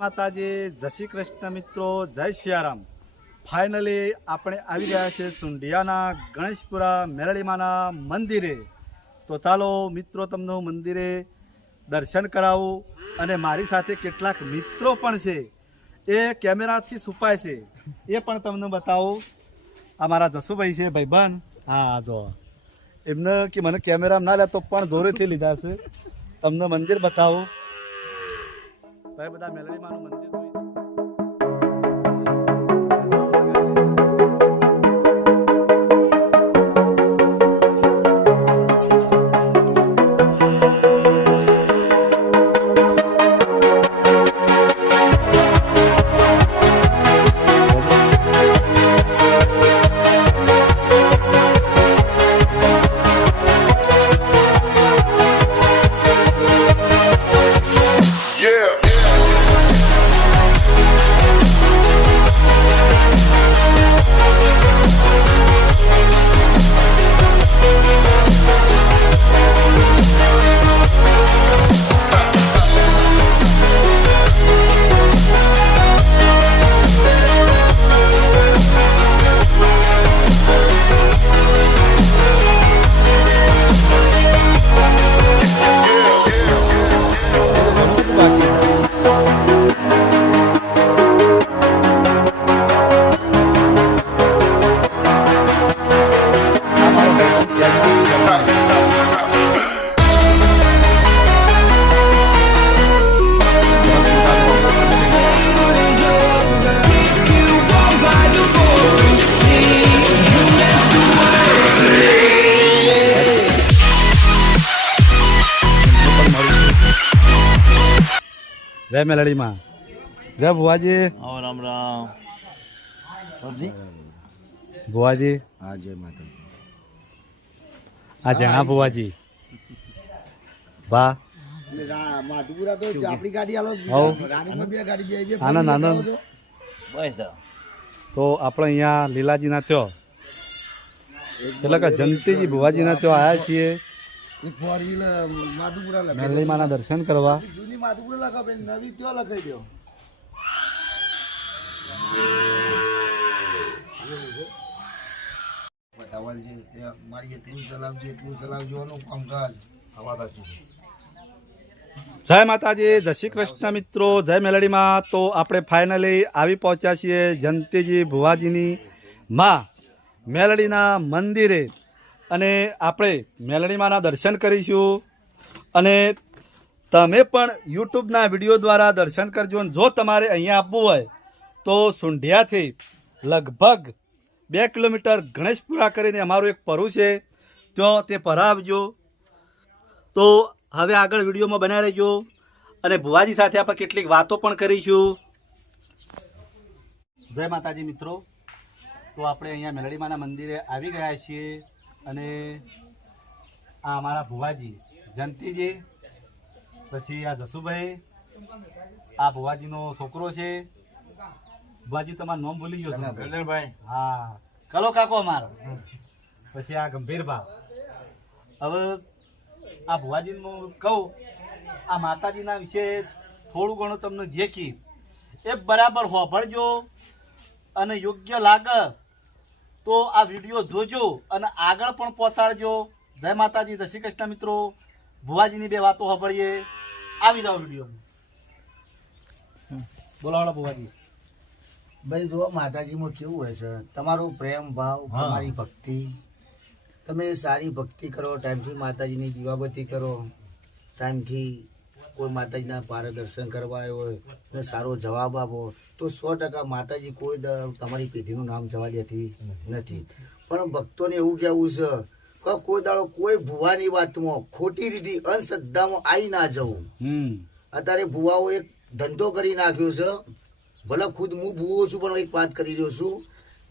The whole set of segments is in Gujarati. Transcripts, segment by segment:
માતાજી, જય કૃષ્ણ મિત્રો, જય સિયારામ ફાઇનલી આપણે આવી ગયા છે સુંઢિયાના ગણેશપુરા મેરળીમાના મંદિરે. તો ચાલો મિત્રો, તમને મંદિરે દર્શન કરાવું અને મારી સાથે કેટલાક મિત્રો પણ છે. એ કેમેરાથી છુપાય છે. એ પણ તમને બતાવું. આ મારા જસુભાઈ છે, ભાઈબંધ. હા, જો. એમને કે મને કેમેરા ના લે તો પણ જોરેથી લીધા છે. તમને મંદિર બતાવું. તમે બધા મેલડીમાંનું મંદિર જય મેલડીમાં જય ભુવાજી. રામ રામ. ભુવાજી. હા જય માતા આ જણા ભુવાજી. વાહ. આનંદ આનંદ. તો આપણે અહીંયા લીલાજીના થયો એટલે કે જંતીજી ભુવાજીના થયો આવ્યા છીએ. દર્શન કરવા. જૂની માધુપુરા લખાવે નવી ક્યાં લખાઈ દો. બતાવવાનું મારી એટલું ચલાવજો એટલું ચલાવજો કામકાજ જય માતાજી જય શ્રી કૃષ્ણ મિત્રો જય મેલડીમાં તો આપણે ફાઇનલી આવી પહોંચ્યા છીએ જંતીજી ભુવાજીની માં મેલડીના મંદિરે. અને આપણે મેલડીમાના દર્શન કરીશું. અને તમે પણ યુટ્યુબના વીડિયો દ્વારા દર્શન કરજો અને જો તમારે અહીંયા આપવું હોય, તો સુંઢિયાથી લગભગ બે કિલોમીટર ગણેશપુરા કરીને અમારું એક પરું છે તો તે પરાવજો તો હવે આગળ વિડીયોમાં બનાવી રહેજો. અને ભુવાજી સાથે આપણે કેટલીક વાતો પણ કરીશું. જય માતાજી મિત્રો. તો આપણે અહીંયા મેલડીમાના મંદિરે આવી ગયા છીએ. અને આ અમારા ભુવાજી જંતીજી પછી આ જસુભાઈ આ ભુવાજીનો છોકરો છે. ભુવાજી તમારું નામ ભૂલી ગયો છું. હા. કલો કાકો અમારો. પછી આ ગંભીરભા. હવે આ ભુવાજીનું કહું આ માતાજીના વિશે થોડું ઘણું તમને જે કી એ બરાબર હોભળજો અને યોગ્ય લાગે તો આ વીડિયો જોજો અને આગળ પણ પહોંચાડજો. જય માતાજી જય શ્રી કૃષ્ણ મિત્રો. ભુવાજીની બે વાતો સાંભળીએ. આવી જાઓ વીડિયો બોલાવડો ભુવાજી. ભાઈ જો માતાજીમાં કેવું હોય છે. તમારો પ્રેમ ભાવ. તમારી ભક્તિ. તમે સારી ભક્તિ કરો ટાઈમથી માતાજીની દીવાબત્તી કરો ટાઈમથી કોઈ માતાજીના પારે દર્શન કરવા આવ્યો હોય ને સારો જવાબ આપો તો સો ટકા માતાજી કોઈ તમારી પેઢીનું નામ જવા દેતી નથી. પણ ભક્તોને એવું કહેવું છે કે કોઈ દાડો કોઈ ભુવાની વાતમાં ખોટી રીતે અંધશ્રદ્ધામાં આવી ના જવું. અત્યારે ભુવાઓ એક ધંધો કરી નાખ્યો છે. ભલે ખુદ હું ભુવો છું પણ એક વાત કરી રહ્યો છું.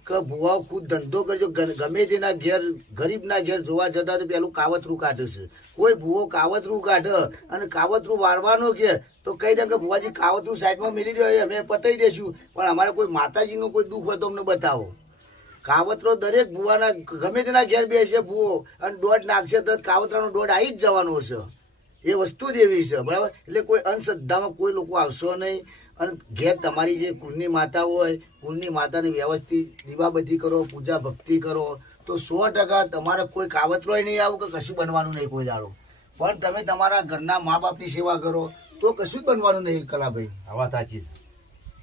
કે ભુવાઓ ખુદ ધંધો કરજો. ગમે તેના ઘેર, ગરીબના ઘેર જોવા જતા તો પેલું કાવતરું કાઢે છે. કોઈ ભુવો કાવતરું કાઢે અને કાવતરું વાળવાનો કે તો કહી દે કે ભુવાજી કાવતરું સાઈડમાં મેલી એ અમે પતાઈ દેશું. પણ અમારે કોઈ માતાજીનું કોઈ દુઃખ હોય તો અમને બતાવો. કાવતરો દરેક ભુવાના, ગમે તેના ઘેર બેસે ભુવો અને દોઢ નાખશે તો કાવતરાનો દોઢ આવી જ જવાનો છે એ વસ્તુ જ એવી છે બરાબર? એટલે કોઈ અંધશ્રદ્ધામાં કોઈ લોકો આવશો નહીં અને ઘેર તમારી જે કુળની માતા હોય કુળની માતાને વ્યવસ્થિત દીવાબત્તી કરો પૂજા ભક્તિ કરો તો સો ટકા તમારે કોઈ કાવતરોય નહીં આવું કે કશું બનવાનું નહીં કોઈ દાડો. પણ તમે તમારા ઘરના મા બાપની સેવા કરો તો કશું જ બનવાનું નહીં કલાભાઈ વાત સાચી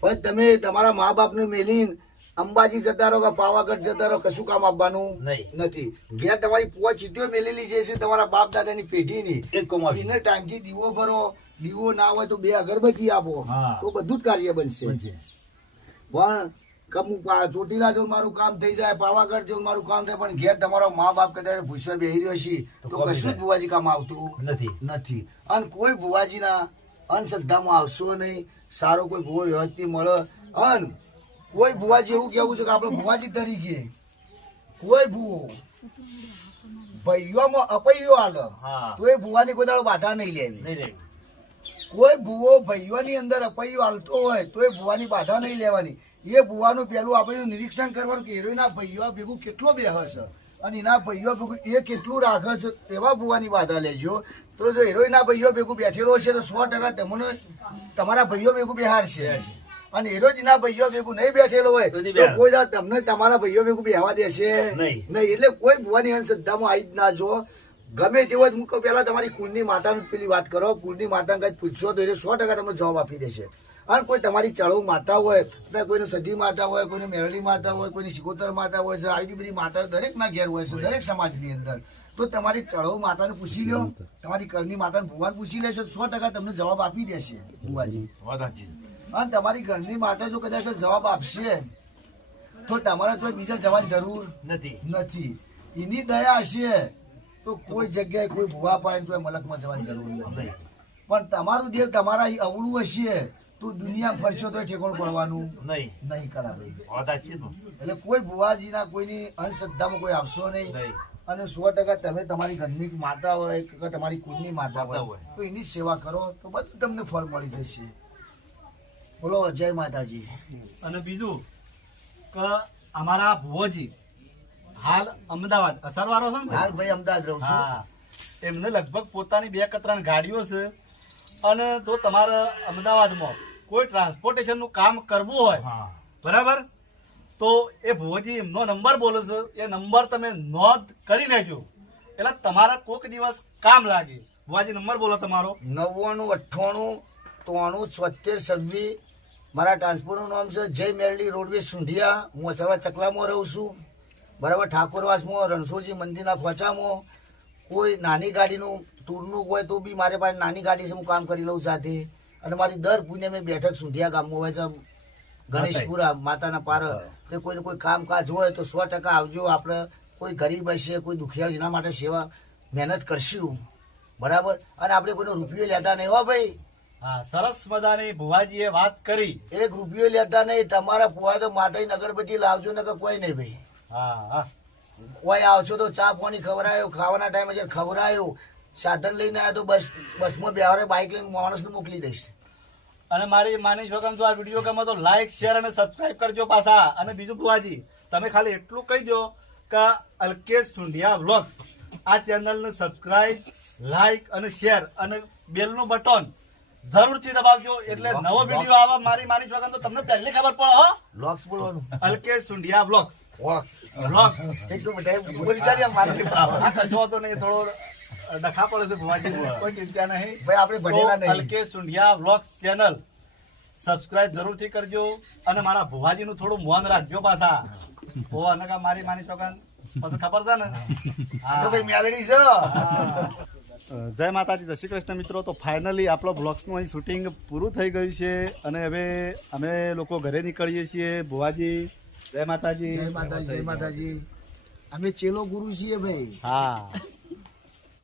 પણ તમે તમારા મા બાપને મેલીને અંબાજી જતા રહો કે પાવાગઢ જતા રહો કશું કામ આપવાનું નથી. ઘેર તમારી પોચ ચીટીઓ મેલેલી જે છે તમારા બાપ દાદાની પેઢીની કોમ. એને ટાઈમથી દીવો ભરો દીવો ના હોય તો બે અગરબત્તી આપો. તો બધું જ કાર્ય બનશે. પણ કમુક ચોટીલા જો મારું કામ થઈ જાય પાવાગઢ જો મારું કામ થાય પણ ઘેર તમારો મા બાપ કદાચ ભૂસવા બેહી રહ્યો છે તો તો કશું જ ભુવાજી કામ આવતું નથી. નથી. અને કોઈ ભુવાજીના અંધશ્રદ્ધામાં આવશો નહીં. સારો કોઈ ભૂવો વ્યવસ્થિત મળે. અને કોઈ ભુવાજી એવું કેવું છે કે આપણે ભુવાજી તરીકે કોઈ ભુવો ભૈયામાં અપૈયો હાલે તો એ ભુવાની કોઈ દાડો બાધા નહીં લેવી. કોઈ ભુવો ભૈયાની અંદર અપૈયો હાલતો હોય તો એ ભુવાની બાધા નહીં લેવાની. એ ભુવાનું પેલું આપણે નિરીક્ષણ કરવાનું કે હેરોઈના ભાઈઓ ભેગું કેટલો બેહ છે અને એના ભાઈઓ ભેગું એ કેટલું રાખે છે એવા ભુવાની બાધા લેજો. તો જો હિરોઈના ભાઈઓ ભેગું બેઠેલો છે તો સો ટકા તમને તમારા ભાઈઓ ભેગું બેહાર છે અને હેરોજીના ભાઈઓ ભેગું નહીં બેઠેલો હોય તો. કોઈ તમને તમારા ભાઈઓ ભેગું બેહવા દેશે? નહીં. નહીં એટલે કોઈ ભુવાની અંધશ્રદ્ધામાં આવી જ ના જો. ગમે તેવો જ કહું પેલા તમારી કુળની માતાની પેલી વાત કરો. કુળની માતા કઈ પૂછશો તો એ સો ટકા તમને જવાબ આપી દેશે. અને કોઈ તમારી ચળવ માતા હોય તો કોઈને સદી માતા હોય કોઈને મેરળી માતા હોય કોઈની સિકોતર માતા હોય છે આવી બધી માતાઓ દરેકના ઘેર હોય છે દરેક સમાજની અંદર. તો તમારી ચળવ માતાને પૂછી લો તમારી કરની માતાને ભગવાન પૂછી લેશો સો ટકા તમને જવાબ આપી દેશે ભુવાજી વાત સાચી અને તમારી ઘરની માતા જો કદાચ જવાબ આપશે તો તમારે તો બીજા જવાની જરૂર નથી નથી એની દયા હશે તો કોઈ જગ્યાએ કોઈ ભૂવા પાડીને કોઈ મલકમાં જવાની જરૂર નથી. પણ તમારું દેવ તમારા અવળું હશે તો દુનિયા ફરશો તો ઠેકોણ પડવાનું નહીં નહીં કરાવે. એટલે કોઈ ભુવાજીના કોઈની અંધશ્રદ્ધામાં કોઈ આપશો નહીં. અને સો ટકા તમે તમારી ઘરની માતા હોય કે તમારી કુળની માતા હોય. તો એની સેવા કરો તો બધું તમને ફળ મળી જશે બોલો જય માતાજી. અને બીજું કે અમારા ભુવોજી હાલ અમદાવાદ. અસરવાળો છે ને હાલ ભાઈ અમદાવાદ રહું છું. હા. એમને લગભગ પોતાની બે કે ત્રણ ગાડીઓ છે. અને જો તમારે અમદાવાદમાં કોઈ ટ્રાન્સપોર્ટેશનનું કામ કરવું હોય હા. બરાબર? તો એ ભુવોજી એમનો નંબર બોલો છે. એ નંબર તમે નોંધ કરી લેજો. એટલે તમારા કોક દિવસ કામ લાગે. ભુવાજી નંબર બોલો તમારો. નવ્વાણું અઠ્ઠાણું ત્રાણું છોતેર છવ્વીસ મારા ટ્રાન્સપોર્ટનું નામ છે જય મેરડી રોડવે સુંઢિયા. હું અચરવા ચકલામાં રહું છું. બરાબર ઠાકોરવાસમાં રણછોડજી મંદિરના ખોચામાં. કોઈ નાની ગાડીનું ટૂરનું હોય તો બી મારે પાસે નાની ગાડી છે હું કામ કરી લઉં સાથે અને મારી દર પુણે મેં બેઠક સુંઢિયા ગામમાં હોય છે ગણેશપુરા માતાના પાર. કે કોઈને કોઈ કામકાજ હોય તો સો ટકા આવજો. આપણે કોઈ ગરીબ હશે કોઈ દુખિયાળ એના માટે સેવા મહેનત કરશું. બરાબર? અને આપણે કોઈનો રૂપિયો લેતા નહીં હો ભાઈ. હા સરસ મજાની ભુવાજીએ વાત કરી. એક રૂપિયો લેતા નહીં તમારા પુઆ તો માટે અગરબત્તી લાવજો ને કોઈ નહીં ભાઈ. હા હા. કોઈ આવશો તો ચા પાણી ખવડાયો ખાવાના ટાઈમે જે ખવડાયો સાધન લઈને આવ્યો તો બસ બસમાં બેહારે બાઇક લઈને માણસને મોકલી દઈશ. અને મારી માની છોકરા તો આ વીડિયો ગમે તો લાઈક શેર અને સબસ્ક્રાઇબ કરજો પાછા. અને બીજું ભુવાજી તમે ખાલી એટલું કહી દો કે અલ્કેશ સુંઢિયા વ્લોગ્સ આ ચેનલને સબસ્ક્રાઇબ લાઈક અને શેર અને બેલનું બટન જરૂરથી દબાવજો. એટલે નવો વીડિયો આવા મારી માની જોગન તો તમને પહેલી ખબર પડે હો. બ્લોગ્સ બોલવાનું. Alkesh Sundiya blogs blogs vlogs એક તો બધા બોલી ચાલ્યા માનથી આ કશો તો નહીં થોડો ડખા પડે છે ભવાજી. કોઈ ચિંતા નહીં. ભાઈ આપણે ભણેલા નહીં. Alkesh Sundiya blogs channel subscribe જરૂરથી કરજો અને મારા ભુવાજીનું થોડું મોન રાખજો પાછા. ઓ અને કા મારી માની ચોકન પછી ખબર છે ને? તો ભાઈ મેલડી છે. જય માતાજી જય શ્રી કૃષ્ણ મિત્રો. તો ફાઇનલી આપણો બ્લોગ્સનું અહીં શૂટિંગ પૂરું થઈ ગયું છે અને હવે અમે લોકો ઘરે નીકળીએ છીએ. ભુવાજી જય માતાજી. જય માતાજી જય માતાજી. અમે ચેલો ગુરુ છીએ ભાઈ. હા.